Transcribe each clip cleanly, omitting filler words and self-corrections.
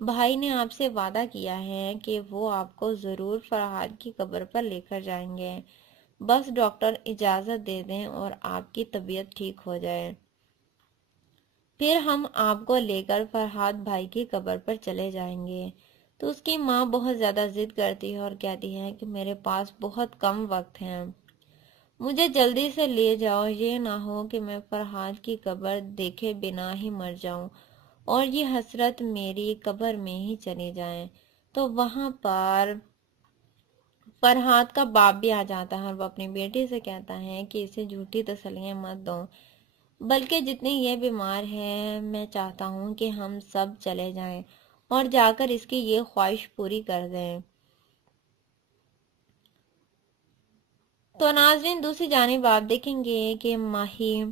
بھائی نے آپ سے وعدہ کیا ہے کہ وہ آپ کو ضرور فرحاد کی قبر پر لے کر جائیں گے، بس ڈاکٹر اجازت دے دیں اور آپ کی طبیعت ٹھیک ہو جائے، پھر ہم آپ کو لے کر فرحاد بھائی کی قبر پر چلے جائیں گے۔ تو اس کی ماں بہت زیادہ ضد کرتی ہے اور کہتی ہے کہ میرے پاس بہت کم وقت ہے، مجھے جلدی سے لے جاؤ، یہ نہ ہو کہ میں فرحاد کی قبر دیکھے بنا ہی مر جاؤں اور یہ حسرت میری قبر میں ہی چلی جائے۔ تو وہاں پر فرحاد کا باپ بھی آ جاتا ہے اور وہ اپنی بیٹی سے کہتا ہے کہ اسے جھوٹی تسلیاں مت دو، بلکہ جتنی یہ بیمار ہے میں چاہتا ہوں کہ ہم سب چلے جائیں اور جا کر اس کی یہ خواہش پوری کر دیں۔ تو ناظرین دوسری جانب آپ دیکھیں گے کہ ماہی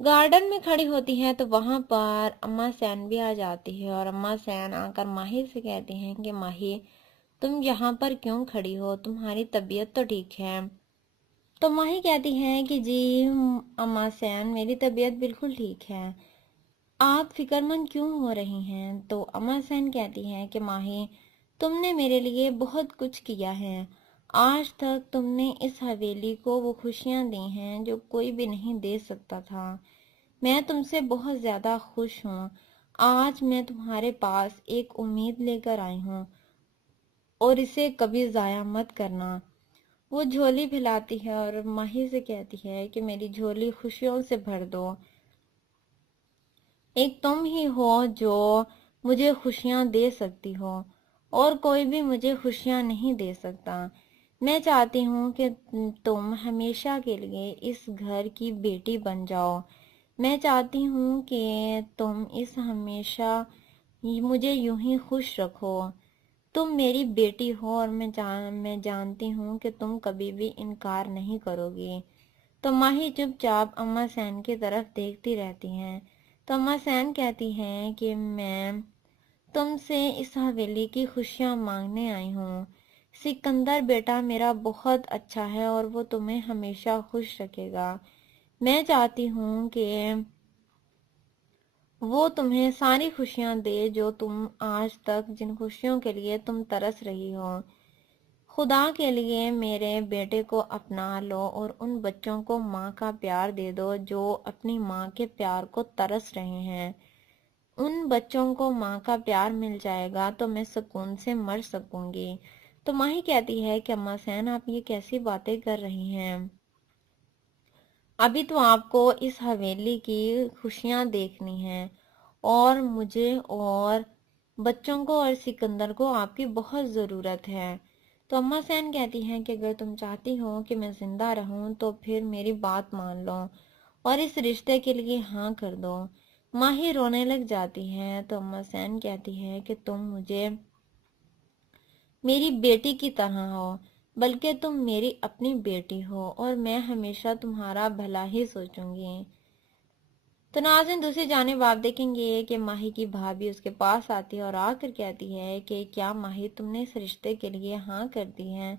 گارڈن میں کھڑی ہوتی ہے تو وہاں پر اما سین بھی آ جاتی ہے اور اما سین آ کر ماہی سے کہتی ہیں کہ ماہی تم یہاں پر کیوں کھڑی ہو، تمہاری طبیعت تو ٹھیک ہے؟ تو ماہی کہتی ہے کہ جی اما سین میری طبیعت بالکل ٹھیک ہے، آپ فکر مند کیوں ہو رہی ہیں؟ تو اما سین کہتی ہیں کہ ماہی تم نے میرے لیے بہت کچھ کیا ہے، آج تک تم نے اس حویلی کو وہ خوشیاں دی ہیں جو کوئی بھی نہیں دے سکتا تھا، میں تم سے بہت زیادہ خوش ہوں، آج میں تمہارے پاس ایک امید لے کر آئی ہوں اور اسے کبھی ضائع مت کرنا۔ وہ جھولی پھیلاتی ہے اور ماہی سے کہتی ہے کہ میری جھولی خوشیوں سے بھر دو، ایک تم ہی ہو جو مجھے خوشیاں دے سکتی ہو اور کوئی بھی مجھے خوشیاں نہیں دے سکتا، میں چاہتی ہوں کہ تم ہمیشہ کے لیے اس گھر کی بیٹی بن جاؤ، میں چاہتی ہوں کہ تم اس ہمیشہ مجھے یوں ہی خوش رکھو، تم میری بیٹی ہو اور میں جانتی ہوں کہ تم کبھی بھی انکار نہیں کرو گی۔ تو ماہی چپ چاپ اما سین کی طرف دیکھتی رہتی ہیں، تو اما سین کہتی ہیں کہ میں تم سے اس حویلی کی خوشیاں مانگنے آئی ہوں، سکندر بیٹا میرا بہت اچھا ہے اور وہ تمہیں ہمیشہ خوش رکھے گا، میں چاہتی ہوں کہ وہ تمہیں ساری خوشیاں دے جو تم آج تک جن خوشیوں کے لیے تم ترس رہی ہو، خدا کے لیے میرے بیٹے کو اپنا لو اور ان بچوں کو ماں کا پیار دے دو جو اپنی ماں کے پیار کو ترس رہے ہیں، ان بچوں کو ماں کا پیار مل جائے گا تو میں سکون سے مر سکوں گی۔ تو ماہی کہتی ہے کہ اما سین آپ یہ کیسی باتیں کر رہی ہیں، ابھی تو آپ کو اس حویلی کی خوشیاں دیکھنی ہیں اور مجھے اور بچوں کو اور سکندر کو آپ کی بہت ضرورت ہے۔ تو اما سین کہتی ہیں کہ اگر تم چاہتی ہو کہ میں زندہ رہوں تو پھر میری بات مان لو اور اس رشتے کے لیے ہاں کر دو۔ ماہی رونے لگ جاتی ہے تو اما سین کہتی ہے کہ تم مجھے میری بیٹی کی طرح ہو، بلکہ تم میری اپنی بیٹی ہو اور میں ہمیشہ تمہارا بھلا ہی سوچوں گی۔ تو ناظرین دوسری جانب آپ دیکھیں گے کہ ماہی کی بھابھی اس کے پاس آتی ہے اور آ کر کہتی ہے کہ کیا ماہی تم نے اس رشتے کے لیے ہاں کر دی ہے؟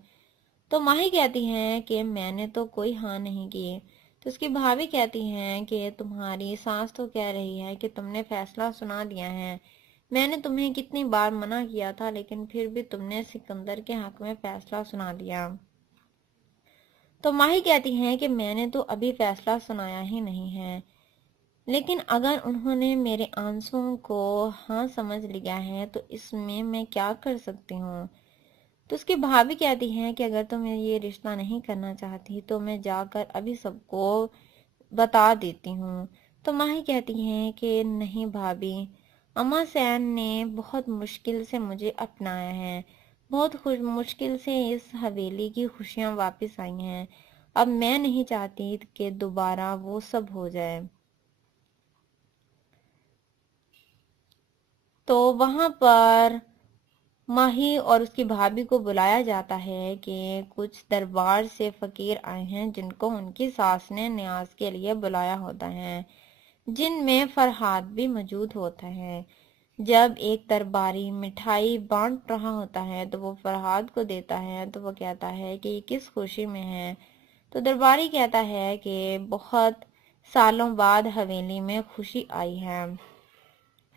تو ماہی کہتی ہیں کہ میں نے تو کوئی ہاں نہیں کی۔ تو اس کی بھابھی کہتی ہیں کہ تمہاری ساس تو کہہ رہی ہے کہ تم نے فیصلہ سنا دیا ہے، میں نے تمہیں کتنی بار منع کیا تھا لیکن پھر بھی تم نے سکندر کے حق میں فیصلہ سنا دیا۔ تو ماہی کہتی ہیں کہ میں نے تو ابھی فیصلہ سنایا ہی نہیں ہے، لیکن اگر انہوں نے میرے آنسوؤں کو ہاں سمجھ لیا ہے تو اس میں کیا کر سکتی ہوں؟ تو اس کی بھابھی کہتی ہیں کہ اگر تم یہ رشتہ نہیں کرنا چاہتی تو میں جا کر ابھی سب کو بتا دیتی ہوں۔ تو ماہی کہتی ہیں کہ نہیں بھابھی، اما سین نے بہت مشکل سے مجھے اپنایا ہے، بہت مشکل سے اس حویلی کی خوشیاں واپس آئی ہیں، اب میں نہیں چاہتی کہ دوبارہ وہ سب ہو جائے۔ تو وہاں پر ماہی اور اس کی بھابھی کو بلایا جاتا ہے کہ کچھ دربار سے فقیر آئے ہیں جن کو ان کی ساس نے نیاز کے لیے بلایا ہوتا ہے، جن میں فرحاد بھی موجود ہوتا ہے۔ جب ایک درباری مٹھائی بانٹ رہا ہوتا ہے تو وہ فرحاد کو دیتا ہے تو وہ کہتا ہے کہ یہ کس خوشی میں ہے؟ تو درباری کہتا ہے کہ بہت سالوں بعد حویلی میں خوشی آئی ہے،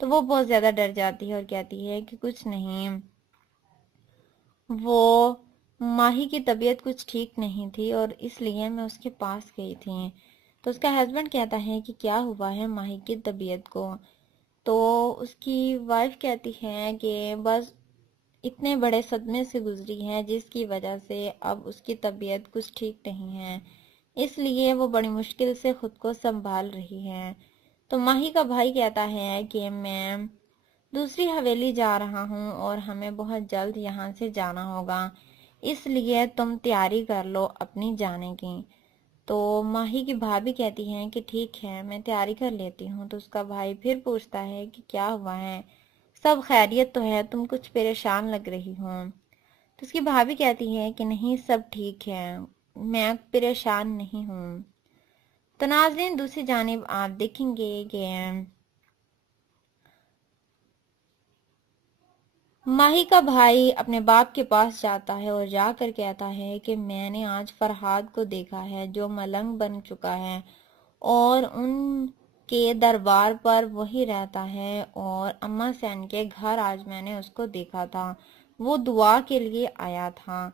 تو وہ بہت زیادہ ڈر جاتی ہے اور کہتی ہے کہ کچھ نہیں، وہ ماہی کی طبیعت کچھ ٹھیک نہیں تھی اور اس لیے میں اس کے پاس گئی تھی۔ تو اس کا ہسبینڈ کہتا ہے کہ کیا ہوا ہے ماہی کی طبیعت کو؟ تو اس کی وائف کہتی ہے کہ بس اتنے بڑے صدمے سے گزری ہے جس کی وجہ سے اب اس کی طبیعت کچھ ٹھیک نہیں ہے، اس لیے وہ بڑی مشکل سے خود کو سنبھال رہی ہے۔ تو ماہی کا بھائی کہتا ہے کہ میں دوسری حویلی جا رہا ہوں اور ہمیں بہت جلد یہاں سے جانا ہوگا، اس لیے تم تیاری کر لو اپنی جانے کی۔ تو ماہی کی بھابھی کہتی ہیں کہ ٹھیک ہے میں تیاری کر لیتی ہوں۔ تو اس کا بھائی پھر پوچھتا ہے کہ کیا ہوا ہے، سب خیریت تو ہے، تم کچھ پریشان لگ رہی ہو؟ تو اس کی بھابھی کہتی ہے کہ نہیں سب ٹھیک ہے، میں پریشان نہیں ہوں۔ تو ناظرین دوسری جانب آپ دیکھیں گے کہ ماہی کا بھائی اپنے باپ کے پاس جاتا ہے اور جا کر کہتا ہے کہ میں نے آج فرحاد کو دیکھا ہے جو ملنگ بن چکا ہے اور ان کے دربار پر وہی رہتا ہے، اور اماں سین کے گھر آج میں نے اس کو دیکھا تھا، وہ دعا کے لیے آیا تھا۔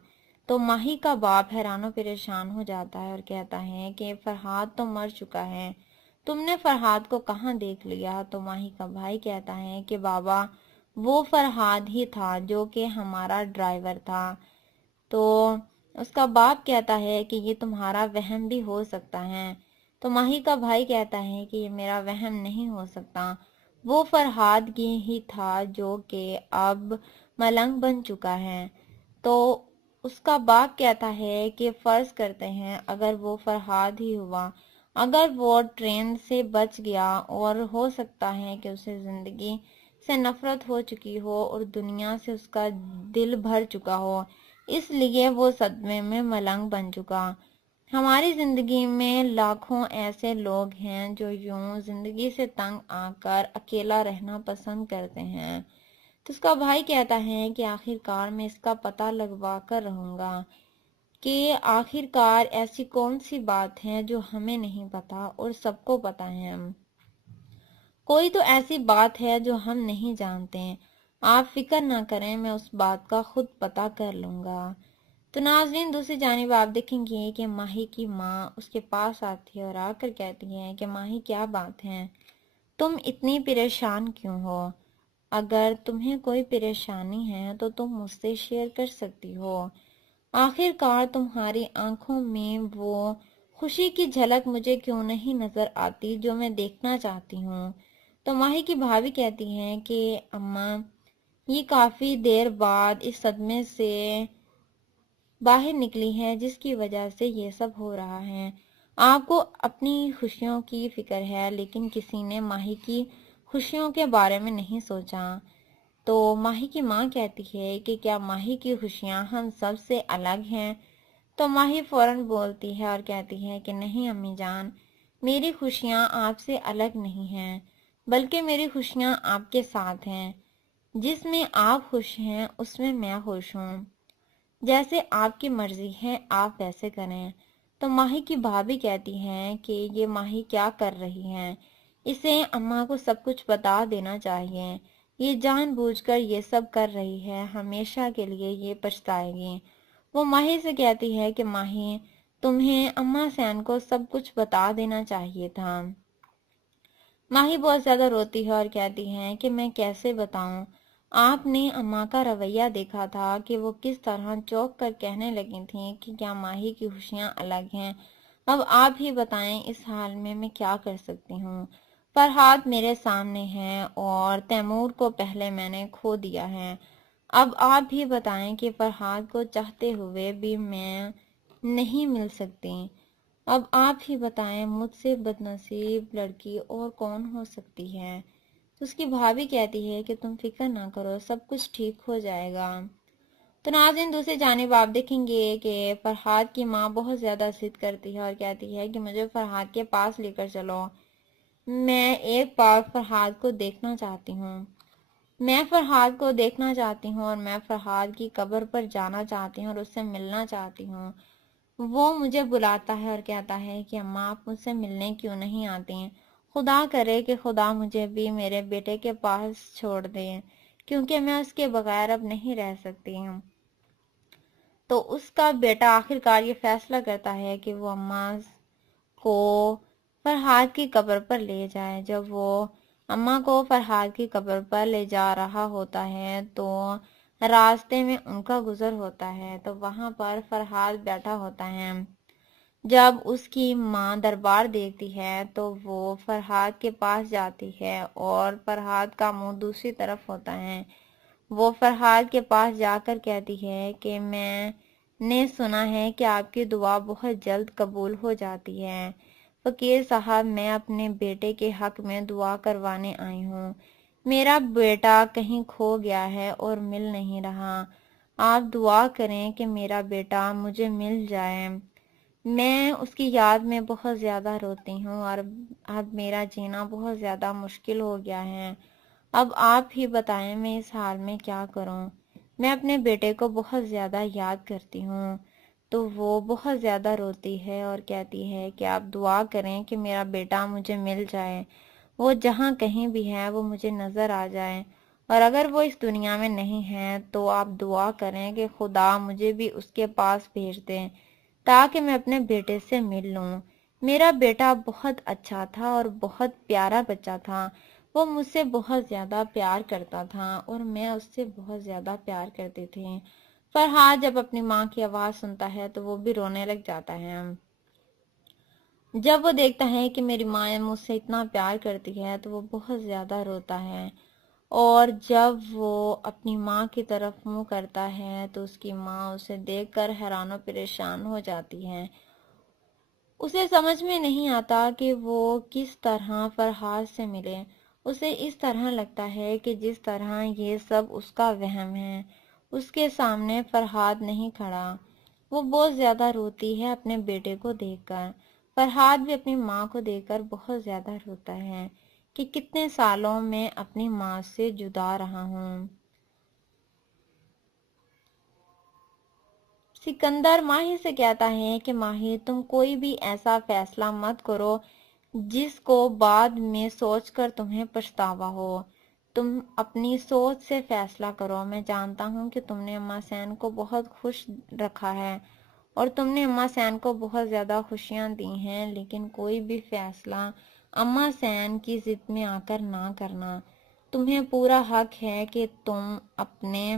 تو ماہی کا باپ حیران و پریشان ہو جاتا ہے اور کہتا ہے کہ فرحاد تو مر چکا ہے، تم نے فرحاد کو کہاں دیکھ لیا؟ تو ماہی کا بھائی کہتا ہے کہ بابا وہ فرحاد ہی تھا جو کہ ہمارا ڈرائیور تھا۔ تو اس کا باپ کہتا ہے کہ یہ تمہارا وہم بھی ہو سکتا ہے۔ تو ماہی کا بھائی کہتا ہے کہ یہ میرا وہم نہیں ہو سکتا، وہ فرحاد ہی تھا جو کہ اب ملنگ بن چکا ہے۔ تو اس کا باپ کہتا ہے کہ فرض کرتے ہیں اگر وہ فرحاد ہی ہوا، اگر وہ ٹرین سے بچ گیا، اور ہو سکتا ہے کہ اسے زندگی سے نفرت ہو چکی ہو اور دنیا سے اس کا دل بھر چکا ہو، اس لیے وہ صدمے میں ملنگ بن چکا۔ ہماری زندگی میں لاکھوں ایسے لوگ ہیں جو یوں زندگی سے تنگ آ کر اکیلا رہنا پسند کرتے ہیں۔ تو اس کا بھائی کہتا ہے کہ آخر کار میں اس کا پتہ لگوا کر رہوں گا کہ آخر کار ایسی کون سی بات ہے جو ہمیں نہیں پتا اور سب کو پتا ہے، کوئی تو ایسی بات ہے جو ہم نہیں جانتے، آپ فکر نہ کریں میں اس بات کا خود پتہ کر لوں گا۔ تو ناظرین دوسری جانب آپ دیکھیں گے کہ ماہی کی ماں اس کے پاس آتی ہے اور آ کر کہتی ہے کہ ماہی کیا بات ہے، تم اتنی پریشان کیوں ہو؟ اگر تمہیں کوئی پریشانی ہے تو تم مجھ سے شیئر کر سکتی ہو، آخر کار تمہاری آنکھوں میں وہ خوشی کی جھلک مجھے کیوں نہیں نظر آتی جو میں دیکھنا چاہتی ہوں۔ تو ماہی کی بھابھی کہتی ہیں کہ اماں یہ کافی دیر بعد اس صدمے سے باہر نکلی ہے جس کی وجہ سے یہ سب ہو رہا ہے، آپ کو اپنی خوشیوں کی فکر ہے لیکن کسی نے ماہی کی خوشیوں کے بارے میں نہیں سوچا۔ تو ماہی کی ماں کہتی ہے کہ کیا ماہی کی خوشیاں ہم سب سے الگ ہیں؟ تو ماہی فوراً بولتی ہے اور کہتی ہے کہ نہیں امی جان، میری خوشیاں آپ سے الگ نہیں ہیں، بلکہ میری خوشیاں آپ کے ساتھ ہیں، جس میں آپ خوش ہیں اس میں میں خوش ہوں، جیسے آپ کی مرضی ہے آپ ویسے کریں۔ تو ماہی کی بھابھی کہتی ہیں کہ یہ ماہی کیا کر رہی ہیں، اسے اماں کو سب کچھ بتا دینا چاہیے، یہ جان بوجھ کر یہ سب کر رہی ہے، ہمیشہ کے لیے یہ پچھتائے گی۔ وہ ماہی سے کہتی ہے کہ ماہی تمہیں اماں سین کو سب کچھ بتا دینا چاہیے تھا۔ ماہی بہت زیادہ روتی ہے اور کہتی ہے کہ میں کیسے بتاؤں، آپ نے اماں کا رویہ دیکھا تھا کہ وہ کس طرح چونک کر کہنے لگی تھیں کہ کیا ماہی کی خوشیاں الگ ہیں، اب آپ ہی بتائیں اس حال میں کیا کر سکتی ہوں، فرحاد میرے سامنے ہے اور تیمور کو پہلے میں نے کھو دیا ہے، اب آپ ہی بتائیں کہ فرحاد کو چاہتے ہوئے بھی میں نہیں مل سکتی، اب آپ ہی بتائیں مجھ سے بدنصیب لڑکی اور کون ہو سکتی ہے۔ تو اس کی بھابھی کہتی ہے کہ تم فکر نہ کرو سب کچھ ٹھیک ہو جائے گا۔ تو ناظرین دوسری جانب آپ دیکھیں گے کہ فرحاد کی ماں بہت زیادہ ضد کرتی ہے اور کہتی ہے کہ مجھے فرحاد کے پاس لے کر چلو، میں ایک بار فرحاد کو دیکھنا چاہتی ہوں، میں فرحاد کو دیکھنا چاہتی ہوں اور میں فرحاد کی قبر پر جانا چاہتی ہوں اور اس سے ملنا چاہتی ہوں۔ وہ مجھے بلاتا ہے اور کہتا ہے کہ اماں آپ مجھ سے ملنے کیوں نہیں آتی ہیں، خدا کرے کہ خدا مجھے بھی میرے بیٹے کے پاس چھوڑ دے، کیونکہ میں اس کے بغیر اب نہیں رہ سکتی ہوں۔ تو اس کا بیٹا آخرکار یہ فیصلہ کرتا ہے کہ وہ اماں کو فرحاد کی قبر پر لے جائے۔ جب وہ اماں کو فرحاد کی قبر پر لے جا رہا ہوتا ہے تو راستے میں ان کا گزر ہوتا ہے، تو وہاں پر فرحاد بیٹھا ہوتا ہے۔ جب اس کی ماں دربار دیکھتی ہے تو وہ فرحاد کے پاس جاتی ہے اور فرحاد کا منہ دوسری طرف ہوتا ہے۔ وہ فرحاد کے پاس جا کر کہتی ہے کہ میں نے سنا ہے کہ آپ کی دعا بہت جلد قبول ہو جاتی ہے۔ فقیر صاحب، میں اپنے بیٹے کے حق میں دعا کروانے آئی ہوں۔ میرا بیٹا کہیں کھو گیا ہے اور مل نہیں رہا۔ آپ دعا کریں کہ میرا بیٹا مجھے مل جائے۔ میں اس کی یاد میں بہت زیادہ روتی ہوں اور اب میرا جینا بہت زیادہ مشکل ہو گیا ہے۔ اب آپ ہی بتائیں میں اس حال میں کیا کروں؟ میں اپنے بیٹے کو بہت زیادہ یاد کرتی ہوں۔ تو وہ بہت زیادہ روتی ہے اور کہتی ہے کہ آپ دعا کریں کہ میرا بیٹا مجھے مل جائے، وہ جہاں کہیں بھی ہے وہ مجھے نظر آ جائے، اور اگر وہ اس دنیا میں نہیں ہے تو آپ دعا کریں کہ خدا مجھے بھی اس کے پاس بھیج دیں تاکہ میں اپنے بیٹے سے مل لوں۔ میرا بیٹا بہت اچھا تھا اور بہت پیارا بچہ تھا، وہ مجھ سے بہت زیادہ پیار کرتا تھا اور میں اس سے بہت زیادہ پیار کرتی تھی۔ فرحاد جب اپنی ماں کی آواز سنتا ہے تو وہ بھی رونے لگ جاتا ہے۔ جب وہ دیکھتا ہے کہ میری ماں مجھ سے اتنا پیار کرتی ہے تو وہ بہت زیادہ روتا ہے، اور جب وہ اپنی ماں کی طرف منہ کرتا ہے تو اس کی ماں اسے دیکھ کر حیران و پریشان ہو جاتی ہے۔ اسے سمجھ میں نہیں آتا کہ وہ کس طرح فرحاد سے ملے۔ اسے اس طرح لگتا ہے کہ جس طرح یہ سب اس کا وہم ہے، اس کے سامنے فرحاد نہیں کھڑا۔ وہ بہت زیادہ روتی ہے اپنے بیٹے کو دیکھ کر۔ فرحاد بھی اپنی ماں کو دیکھ کر بہت زیادہ روتا ہے کہ کتنے سالوں میں اپنی ماں سے جدا رہا ہوں۔ سکندر ماہی سے کہتا ہے کہ ماہی، تم کوئی بھی ایسا فیصلہ مت کرو جس کو بعد میں سوچ کر تمہیں پچھتاوا ہو۔ تم اپنی سوچ سے فیصلہ کرو۔ میں جانتا ہوں کہ تم نے اماں سین کو بہت خوش رکھا ہے اور تم نے اماں سین کو بہت زیادہ خوشیاں دی ہیں، لیکن کوئی بھی فیصلہ اماں سین کی ضد میں آ کر نہ کرنا۔ تمہیں پورا حق ہے کہ تم اپنے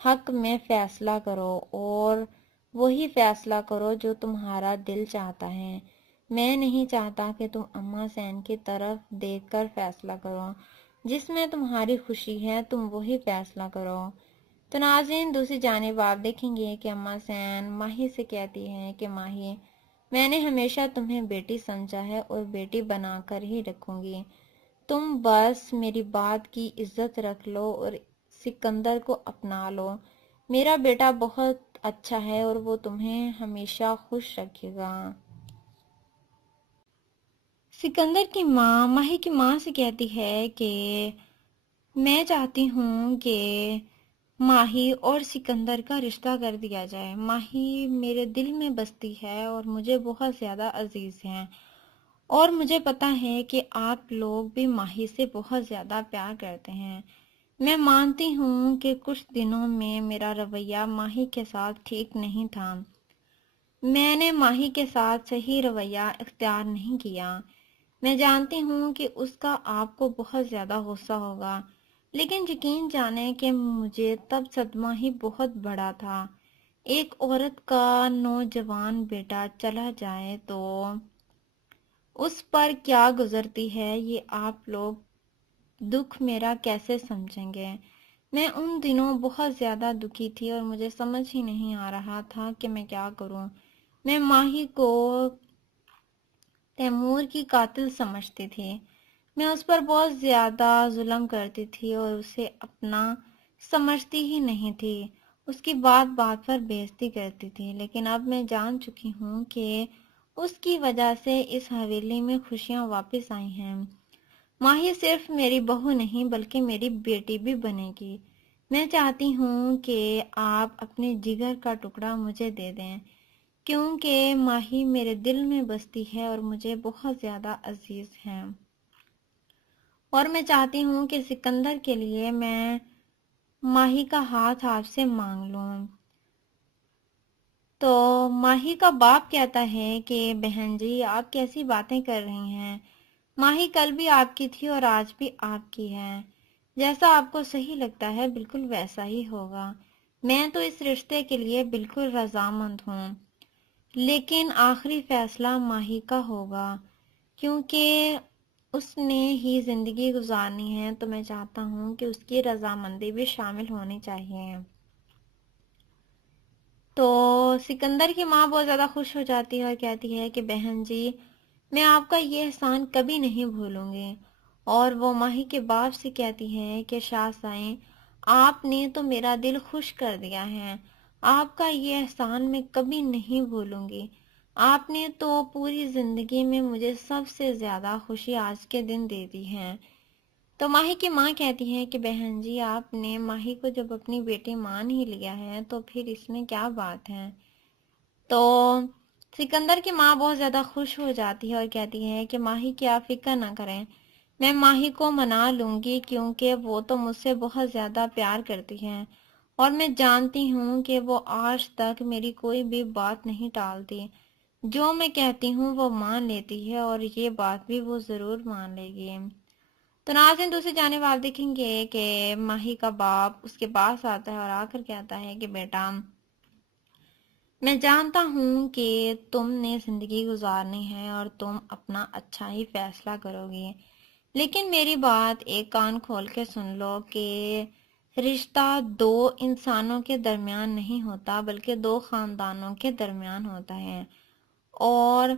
حق میں فیصلہ کرو اور وہی فیصلہ کرو جو تمہارا دل چاہتا ہے۔ میں نہیں چاہتا کہ تم اماں سین کی طرف دیکھ کر فیصلہ کرو۔ جس میں تمہاری خوشی ہے تم وہی فیصلہ کرو۔ تو ناظرین، دوسری جانب آپ دیکھیں گے کہ اماں سین ماہی سے کہتی ہے کہ ماہی، میں نے ہمیشہ تمہیں بیٹی سمجھا ہے اور بیٹی بنا کر ہی رکھوں گی۔ تم بس میری بات کی عزت رکھ لو اور سکندر کو اپنا لو۔ میرا بیٹا بہت اچھا ہے اور وہ تمہیں ہمیشہ خوش رکھے گا۔ سکندر کی ماں ماہی کی ماں سے کہتی ہے کہ میں چاہتی ہوں کہ ماہی اور سکندر کا رشتہ کر دیا جائے۔ ماہی میرے دل میں بستی ہے اور مجھے بہت زیادہ عزیز ہے، اور مجھے پتا ہے کہ آپ لوگ بھی ماہی سے بہت زیادہ پیار کرتے ہیں۔ میں مانتی ہوں کہ کچھ دنوں میں میرا رویہ ماہی کے ساتھ ٹھیک نہیں تھا۔ میں نے ماہی کے ساتھ صحیح رویہ اختیار نہیں کیا۔ میں جانتی ہوں کہ اس کا آپ کو بہت زیادہ غصہ ہوگا، لیکن یقین جانیں کہ مجھے تب صدمہ ہی بہت بڑا تھا۔ ایک عورت کا نوجوان بیٹا چلا جائے تو اس پر کیا گزرتی ہے، یہ آپ لوگ دکھ میرا کیسے سمجھیں گے۔ میں ان دنوں بہت زیادہ دکھی تھی اور مجھے سمجھ ہی نہیں آ رہا تھا کہ میں کیا کروں۔ میں ماہی کو تیمور کی قاتل سمجھتی تھی۔ میں اس پر بہت زیادہ ظلم کرتی تھی اور اسے اپنا سمجھتی ہی نہیں تھی۔ اس کی بات بات پر بےعزتی کرتی تھی، لیکن اب میں جان چکی ہوں کہ اس کی وجہ سے اس حویلی میں خوشیاں واپس آئی ہیں۔ ماہی صرف میری بہو نہیں بلکہ میری بیٹی بھی بنے گی۔ میں چاہتی ہوں کہ آپ اپنے جگر کا ٹکڑا مجھے دے دیں، کیونکہ ماہی میرے دل میں بستی ہے اور مجھے بہت زیادہ عزیز ہے۔ اور میں چاہتی ہوں کہ سکندر کے لیے میں ماہی کا ہاتھ آپ سے مانگ لوں۔ تو ماہی کا باپ کہتا ہے کہ بہن جی آپ کیسی باتیں کر رہی ہیں، ماہی کل بھی آپ کی تھی اور آج بھی آپ کی ہے، جیسا آپ کو صحیح لگتا ہے بالکل ویسا ہی ہوگا، میں تو اس رشتے کے لیے بالکل رضامند ہوں، لیکن آخری فیصلہ ماہی کا ہوگا کیونکہ اس نے ہی زندگی گزارنی ہے، تو میں چاہتا ہوں کہ اس کی رضامندی بھی شامل ہونی چاہیے۔ تو سکندر کی ماں بہت زیادہ خوش ہو جاتی ہے اور کہتی ہے کہ بہن جی میں آپ کا یہ احسان کبھی نہیں بھولوں گی، اور وہ ماہی کے باپ سے کہتی ہے کہ شاہ سائیں آپ نے تو میرا دل خوش کر دیا ہے، آپ کا یہ احسان میں کبھی نہیں بھولوں گی، آپ نے تو پوری زندگی میں مجھے سب سے زیادہ خوشی آج کے دن دے دی ہے۔ تو ماہی کی ماں کہتی ہے کہ بہن جی آپ نے ماہی کو جب اپنی بیٹی مان ہی لیا ہے تو پھر اس میں کیا بات ہے۔ تو سکندر کی ماں بہت زیادہ خوش ہو جاتی ہے اور کہتی ہے کہ ماہی کی آپ فکر نہ کریں، میں ماہی کو منا لوں گی کیونکہ وہ تو مجھ سے بہت زیادہ پیار کرتی ہے، اور میں جانتی ہوں کہ وہ آج تک میری کوئی بھی بات نہیں ٹالتی، جو میں کہتی ہوں وہ مان لیتی ہے اور یہ بات بھی وہ ضرور مان لے گی۔ تو ناظرین دوسری جانب آپ دیکھیں گے کہ ماہی کا باپ اس کے پاس آتا ہے اور آ کر کہتا ہے کہ بیٹا میں جانتا ہوں کہ تم نے زندگی گزارنی ہے اور تم اپنا اچھا ہی فیصلہ کرو گی، لیکن میری بات ایک کان کھول کے سن لو کہ رشتہ دو انسانوں کے درمیان نہیں ہوتا بلکہ دو خاندانوں کے درمیان ہوتا ہے، اور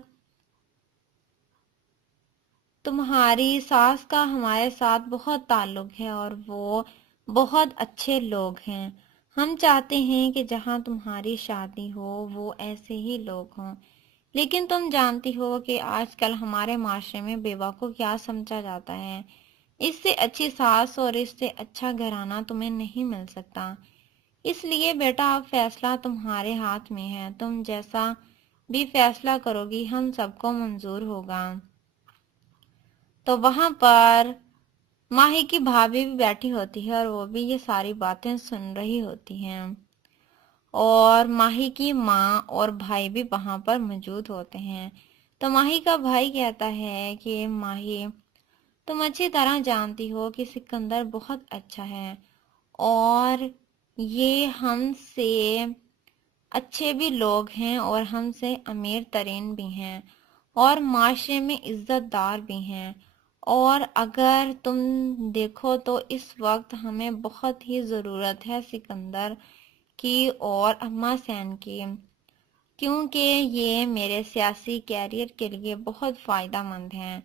تمہاری ساس کا ہمارے ساتھ بہت تعلق ہے اور وہ بہت اچھے لوگ ہیں، ہم چاہتے ہیں کہ جہاں تمہاری شادی ہو وہ ایسے ہی لوگ ہوں، لیکن تم جانتی ہو کہ آج کل ہمارے معاشرے میں بیوہ کو کیا سمجھا جاتا ہے، اس سے اچھی ساس اور اس سے اچھا گھرانہ تمہیں نہیں مل سکتا، اس لیے بیٹا اب فیصلہ تمہارے ہاتھ میں ہے، تم جیسا بھی فیصلہ کرو گی ہم سب کو منظور ہوگا۔ تو وہاں پر ماہی کی بھابھی بھی بیٹھی ہوتی ہے اور وہ بھی یہ ساری باتیں سن رہی ہوتی ہیں، اور ماہی کی ماں اور بھائی بھی وہاں پر موجود ہوتے ہیں۔ تو ماہی کا بھائی کہتا ہے کہ ماہی تم اچھی طرح جانتی ہو کہ سکندر بہت اچھا ہے اور یہ ہم سے اچھے بھی لوگ ہیں اور ہم سے امیر ترین بھی ہیں اور معاشرے میں عزت دار بھی ہیں، اور اگر تم دیکھو تو اس وقت ہمیں بہت ہی ضرورت ہے سکندر کی اور اما سین کی، کیونکہ یہ میرے سیاسی کیریئر کے لیے بہت فائدہ مند ہیں،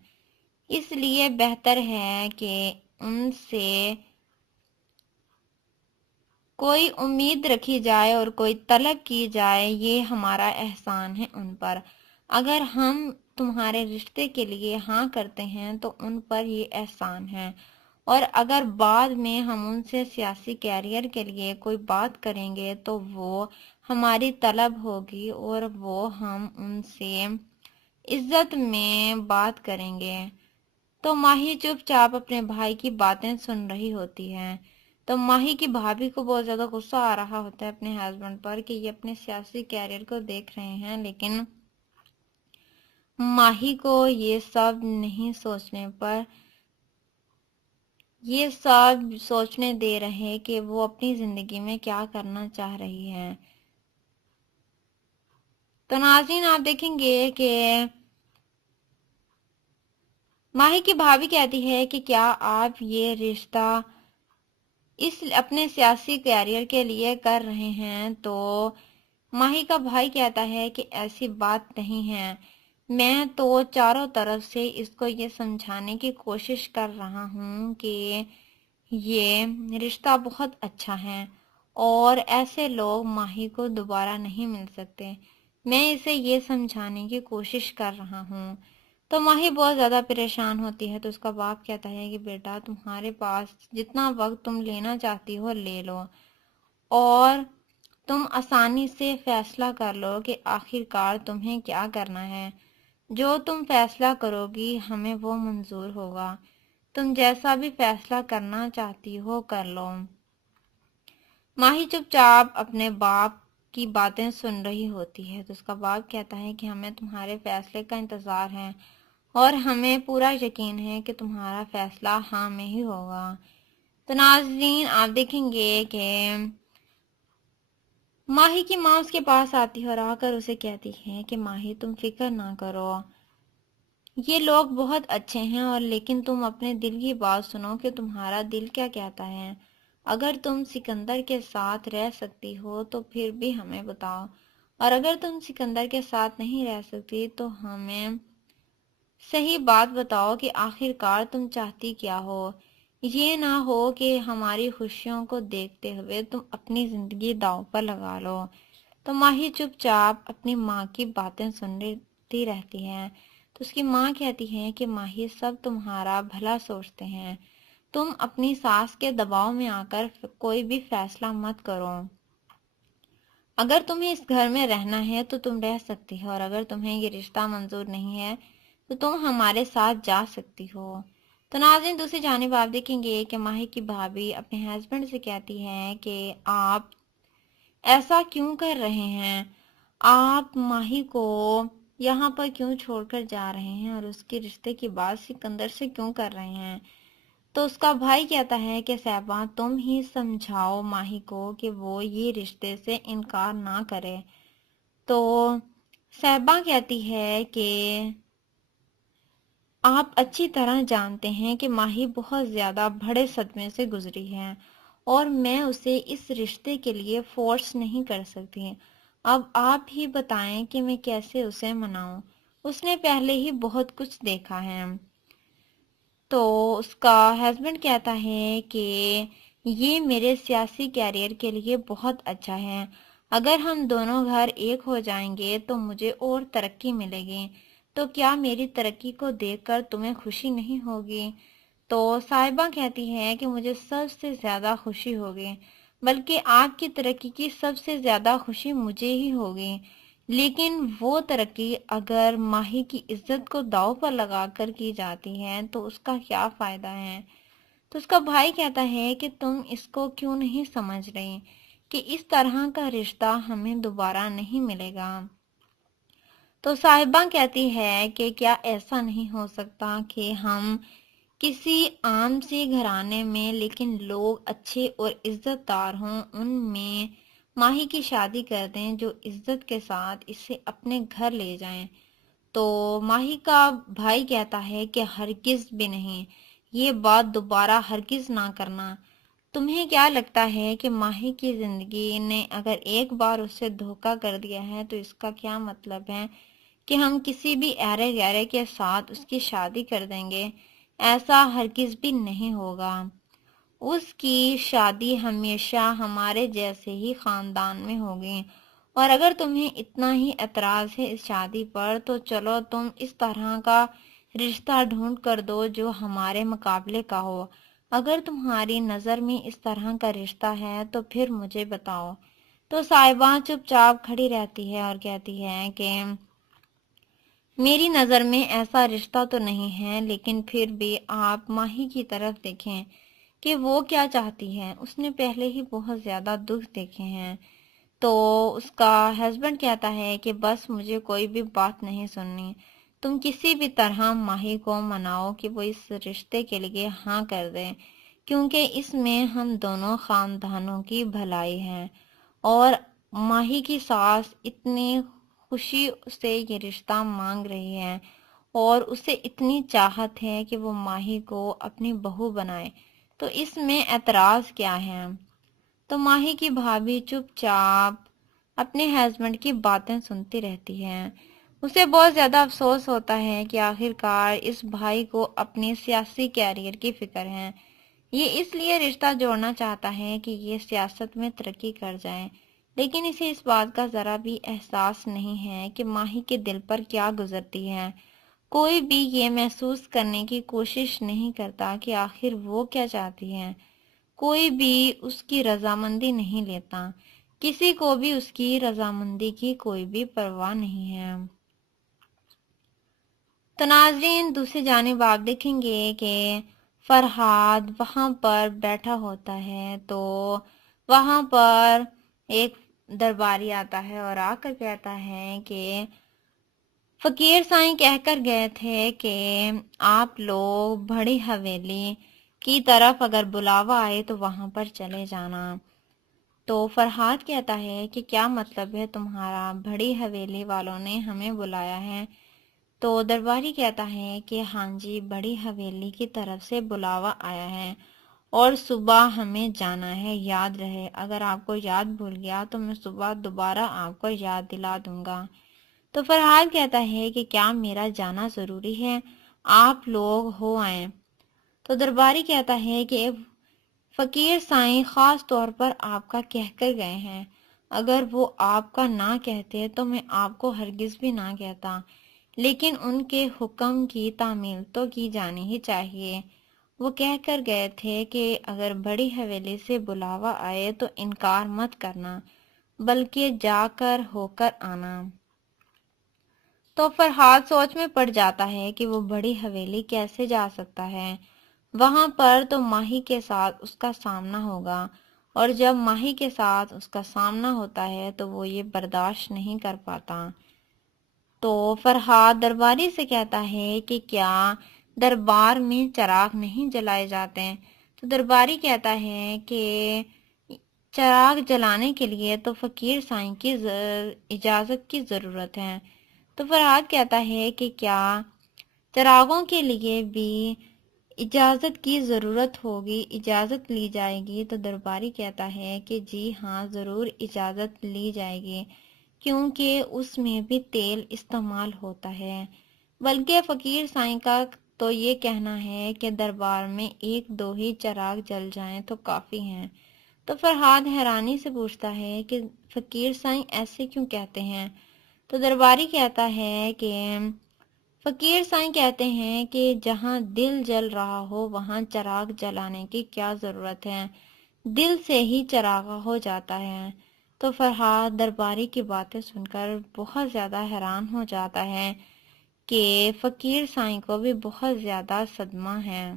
اس لیے بہتر ہے کہ ان سے کوئی امید رکھی جائے اور کوئی طلب کی جائے، یہ ہمارا احسان ہے ان پر، اگر ہم تمہارے رشتے کے لیے ہاں کرتے ہیں تو ان پر یہ احسان ہے، اور اگر بعد میں ہم ان سے سیاسی کیریئر کے لیے کوئی بات کریں گے تو وہ ہماری طلب ہوگی اور وہ ہم ان سے عزت میں بات کریں گے۔ تو ماہی چپ چاپ اپنے بھائی کی باتیں سن رہی ہوتی ہے، تو ماہی کی بھابھی کو بہت زیادہ غصہ آ رہا ہوتا ہے اپنے ہسبینڈ پر کہ یہ اپنے سیاسی کیریئر کو دیکھ رہے ہیں، لیکن ماہی کو یہ سب نہیں سوچنے پر یہ سب سوچنے دے رہے کہ وہ اپنی زندگی میں کیا کرنا چاہ رہی ہے۔ تو ناظرین آپ دیکھیں گے کہ ماہی کی بھابھی کہتی ہے کہ کیا آپ یہ رشتہ اس اپنے سیاسی کیریئر کے لیے کر رہے ہیں، تو ماہی کا بھائی کہتا ہے کہ ایسی بات نہیں ہے، میں تو چاروں طرف سے اس کو یہ سمجھانے کی کوشش کر رہا ہوں کہ یہ رشتہ بہت اچھا ہے اور ایسے لوگ ماہی کو دوبارہ نہیں مل سکتے، میں اسے یہ سمجھانے کی کوشش کر رہا ہوں۔ تو ماہی بہت زیادہ پریشان ہوتی ہے، تو اس کا باپ کہتا ہے کہ بیٹا تمہارے پاس جتنا وقت تم لینا چاہتی ہو لے لو، اور تم آسانی سے فیصلہ کر لو کہ آخر کار تمہیں کیا کرنا ہے، جو تم فیصلہ کرو گی ہمیں وہ منظور ہوگا۔ تم جیسا بھی فیصلہ کرنا چاہتی ہو کر لو۔ ماہی چپ چاپ اپنے باپ کی باتیں سن رہی ہوتی ہے تو اس کا باپ کہتا ہے کہ ہمیں تمہارے فیصلے کا انتظار ہے اور ہمیں پورا یقین ہے کہ تمہارا فیصلہ ہاں میں ہی ہوگا۔ تو ناظرین آپ دیکھیں گے کہ ماہی کی ماں اس کے پاس آتی ہے اور آ کر اسے کہتی ہے کہ ماہی تم فکر نہ کرو، یہ لوگ بہت اچھے ہیں، اور لیکن تم اپنے دل کی بات سنو کہ تمہارا دل کیا کہتا ہے۔ اگر تم سکندر کے ساتھ رہ سکتی ہو تو پھر بھی ہمیں بتاؤ، اور اگر تم سکندر کے ساتھ نہیں رہ سکتی تو ہمیں صحیح بات بتاؤ کہ آخر کار تم چاہتی کیا ہو۔ یہ نہ ہو کہ ہماری خوشیوں کو دیکھتے ہوئے تم اپنی زندگی داؤ پر لگا لو۔ تو ماہی چپ چاپ اپنی ماں کی باتیں سنتی رہتی ہے تو اس کی ماں کہتی ہے کہ ماہی سب تمہارا بھلا سوچتے ہیں، تم اپنی ساس کے دباؤ میں آ کر کوئی بھی فیصلہ مت کرو۔ اگر تمہیں اس گھر میں رہنا ہے تو تم رہ سکتی ہو، اور اگر تمہیں یہ رشتہ منظور نہیں ہے تو تم ہمارے ساتھ جا سکتی ہو۔ تو ناظرین دوسری جانب آپ دیکھیں گے کہ ماہی کی بھابھی اپنے ہسبینڈ سے کہتی ہے کہ آپ ایسا کیوں کر رہے ہیں، آپ ماہی کو یہاں پر کیوں چھوڑ کر جا رہے ہیں اور اس کے رشتے کی بات سکندر سے کیوں کر رہے ہیں۔ تو اس کا بھائی کہتا ہے کہ صاحبہ تم ہی سمجھاؤ ماہی کو کہ وہ یہ رشتے سے انکار نہ کرے۔ تو صاحبہ کہتی ہے کہ آپ اچھی طرح جانتے ہیں کہ ماہی بہت زیادہ بڑے صدمے سے گزری ہے اور میں اسے اس رشتے کے لیے فورس نہیں کر سکتی۔ اب آپ ہی بتائیں کہ میں کیسے اسے مناؤں، اس نے پہلے ہی بہت کچھ دیکھا ہے۔ تو اس کا ہسبینڈ کہتا ہے کہ یہ میرے سیاسی کیریئر کے لیے بہت اچھا ہے، اگر ہم دونوں گھر ایک ہو جائیں گے تو مجھے اور ترقی ملے گی، تو کیا میری ترقی کو دیکھ کر تمہیں خوشی نہیں ہوگی؟ تو صاحبہ کہتی ہے کہ مجھے سب سے زیادہ خوشی ہوگی، بلکہ آپ کی ترقی کی سب سے زیادہ خوشی مجھے ہی ہوگی، لیکن وہ ترقی اگر ماہی کی عزت کو داؤ پر لگا کر کی جاتی ہے تو اس کا کیا فائدہ ہے؟ تو اس کا بھائی کہتا ہے کہ تم اس کو کیوں نہیں سمجھ رہی کہ اس طرح کا رشتہ ہمیں دوبارہ نہیں ملے گا۔ تو صاحبہ کہتی ہے کہ کیا ایسا نہیں ہو سکتا کہ ہم کسی عام سے گھرانے میں لیکن لوگ اچھے اور عزت دار ہوں ان میں ماہی کی شادی کر دیں جو عزت کے ساتھ اسے اپنے گھر لے جائیں۔ تو ماہی کا بھائی کہتا ہے کہ ہرگز بھی نہیں، یہ بات دوبارہ ہرگز نہ کرنا۔ تمہیں کیا لگتا ہے کہ ماہی کی زندگی نے اگر ایک بار اسے دھوکہ کر دیا ہے تو اس کا کیا مطلب ہے کہ ہم کسی بھی ایرے گیرے کے ساتھ اس کی شادی کر دیں گے؟ ایسا ہرگز بھی نہیں ہوگا۔ اس کی شادی ہمیشہ ہمارے جیسے ہی خاندان میں ہوگی، اور اگر تمہیں اتنا ہی اعتراض ہے اس شادی پر تو چلو تم اس طرح کا رشتہ ڈھونڈ کر دو جو ہمارے مقابلے کا ہو۔ اگر تمہاری نظر میں اس طرح کا رشتہ ہے تو پھر مجھے بتاؤ۔ تو صاحبہ چپ چاپ کھڑی رہتی ہے اور کہتی ہے کہ میری نظر میں ایسا رشتہ تو نہیں ہے، لیکن پھر بھی آپ ماہی کی طرف دیکھیں کہ وہ کیا چاہتی ہے، اس نے پہلے ہی بہت زیادہ دکھ دیکھے ہیں۔ تو اس کا ہسبینڈ کہتا ہے کہ بس مجھے کوئی بھی بات نہیں سننی، تم کسی بھی طرح ماہی کو مناؤ کہ وہ اس رشتے کے لیے ہاں کر دے، کیونکہ اس میں ہم دونوں خاندانوں کی بھلائی ہے، اور ماہی کی ساس اتنی خوشی سے یہ رشتہ مانگ رہی ہے اور اسے اتنی چاہت ہے کہ وہ ماہی کو اپنی بہو بنائے، تو اس میں اعتراض کیا ہے؟ تو ماہی کی بھابھی چپ چاپ اپنے ہسبینڈ کی باتیں سنتی رہتی ہے۔ اسے بہت زیادہ افسوس ہوتا ہے کہ آخر کار اس بھائی کو اپنے سیاسی کیریئر کی فکر ہے، یہ اس لیے رشتہ جوڑنا چاہتا ہے کہ یہ سیاست میں ترقی کر جائے، لیکن اسے اس بات کا ذرا بھی احساس نہیں ہے کہ ماہی کے دل پر کیا گزرتی ہے۔ کوئی بھی یہ محسوس کرنے کی کوشش نہیں کرتا کہ آخر وہ کیا چاہتی ہے، کوئی بھی اس کی رضامندی نہیں لیتا، کسی کو بھی اس کی رضامندی کی کوئی بھی پرواہ نہیں ہے۔ تو ناظرین دوسری جانب آپ دیکھیں گے کہ فرحاد وہاں پر بیٹھا ہوتا ہے تو وہاں پر ایک درباری آتا ہے اور آ کر کہتا ہے کہ فقیر سائیں کہہ کر گئے تھے کہ آپ لوگ بڑی حویلی کی طرف اگر بلاوا آئے تو وہاں پر چلے جانا۔ تو فرحاد کہتا ہے کہ کیا مطلب ہے تمہارا، بڑی حویلی والوں نے ہمیں بلایا ہے؟ تو درباری کہتا ہے کہ ہاں جی، بڑی حویلی کی طرف سے بلاوا آیا ہے اور صبح ہمیں جانا ہے، یاد رہے۔ اگر آپ کو یاد بھول گیا تو میں صبح دوبارہ آپ کو یاد دلا دوں گا۔ تو فرحاد کہتا ہے کہ کیا میرا جانا ضروری ہے؟ آپ لوگ ہو آئیں۔ تو درباری کہتا ہے کہ فقیر سائیں خاص طور پر آپ کا کہہ کر گئے ہیں، اگر وہ آپ کا نہ کہتے تو میں آپ کو ہرگز بھی نہ کہتا، لیکن ان کے حکم کی تعمیل تو کی جانی ہی چاہیے۔ وہ کہہ کر گئے تھے کہ اگر بڑی حویلی سے بلاوا آئے تو انکار مت کرنا، بلکہ جا کر ہو کر آنا۔ تو فرحاد سوچ میں پڑ جاتا ہے کہ وہ بڑی حویلی کیسے جا سکتا ہے، وہاں پر تو ماہی کے ساتھ اس کا سامنا ہوگا، اور جب ماہی کے ساتھ اس کا سامنا ہوتا ہے تو وہ یہ برداشت نہیں کر پاتا۔ تو فرحاد درباری سے کہتا ہے کہ کیا دربار میں چراغ نہیں جلائے جاتے؟ تو درباری کہتا ہے کہ چراغ جلانے کے لیے تو فقیر سائیں کی اجازت کی ضرورت ہے۔ تو فرحاد کہتا ہے کہ کیا چراغوں کے لیے بھی اجازت کی ضرورت ہوگی، اجازت لی جائے گی؟ تو درباری کہتا ہے کہ جی ہاں، ضرور اجازت لی جائے گی، کیونکہ اس میں بھی تیل استعمال ہوتا ہے۔ بلکہ فقیر سائیں کا تو یہ کہنا ہے کہ دربار میں ایک دو ہی چراغ جل جائیں تو کافی ہیں۔ تو فرحاد حیرانی سے پوچھتا ہے کہ فقیر سائیں ایسے کیوں کہتے ہیں؟ تو درباری کہتا ہے کہ فقیر سائیں کہتے ہیں کہ جہاں دل جل رہا ہو وہاں چراغ جلانے کی کیا ضرورت ہے، دل سے ہی چراغا ہو جاتا ہے۔ تو فرحاد درباری کی باتیں سن کر بہت زیادہ حیران ہو جاتا ہے کہ فقیر سائیں کو بھی بہت زیادہ صدمہ ہے۔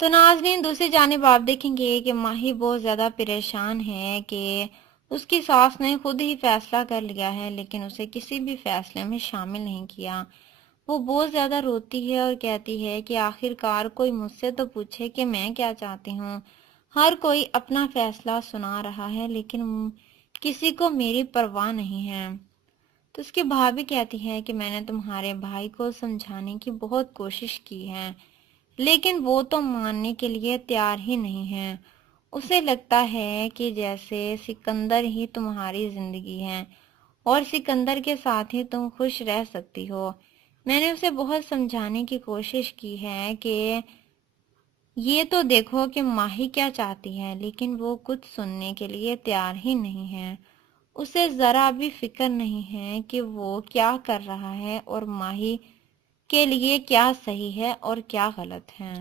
تو ناظرین، دوسری جانب آپ دیکھیں گے کہ ماہی بہت زیادہ پریشان ہے کہ اس کی ساس نے خود ہی فیصلہ کر لیا ہے لیکن اسے کسی بھی فیصلے میں شامل نہیں کیا۔ وہ بہت زیادہ روتی ہے اور کہتی ہے کہ آخر کار کوئی مجھ سے تو پوچھے کہ میں کیا چاہتی ہوں۔ ہر کوئی اپنا فیصلہ سنا رہا ہے لیکن کسی کو میری پرواہ نہیں ہے۔ تو اس کی بھابھی کہتی ہے کہ میں نے تمہارے بھائی کو سمجھانے کی بہت کوشش کی ہے لیکن وہ تو ماننے کے لیے تیار ہی نہیں ہے۔ اسے لگتا ہے کہ جیسے سکندر ہی تمہاری زندگی ہے اور سکندر کے ساتھ ہی تم خوش رہ سکتی ہو۔ میں نے اسے بہت سمجھانے کی کوشش کی ہے کہ یہ تو دیکھو کہ ماہی کیا چاہتی ہے، لیکن وہ کچھ سننے کے لیے تیار ہی نہیں ہے۔ اسے ذرا بھی فکر نہیں ہے کہ وہ کیا کر رہا ہے اور ماہی کے لیے کیا صحیح ہے اور کیا غلط ہے۔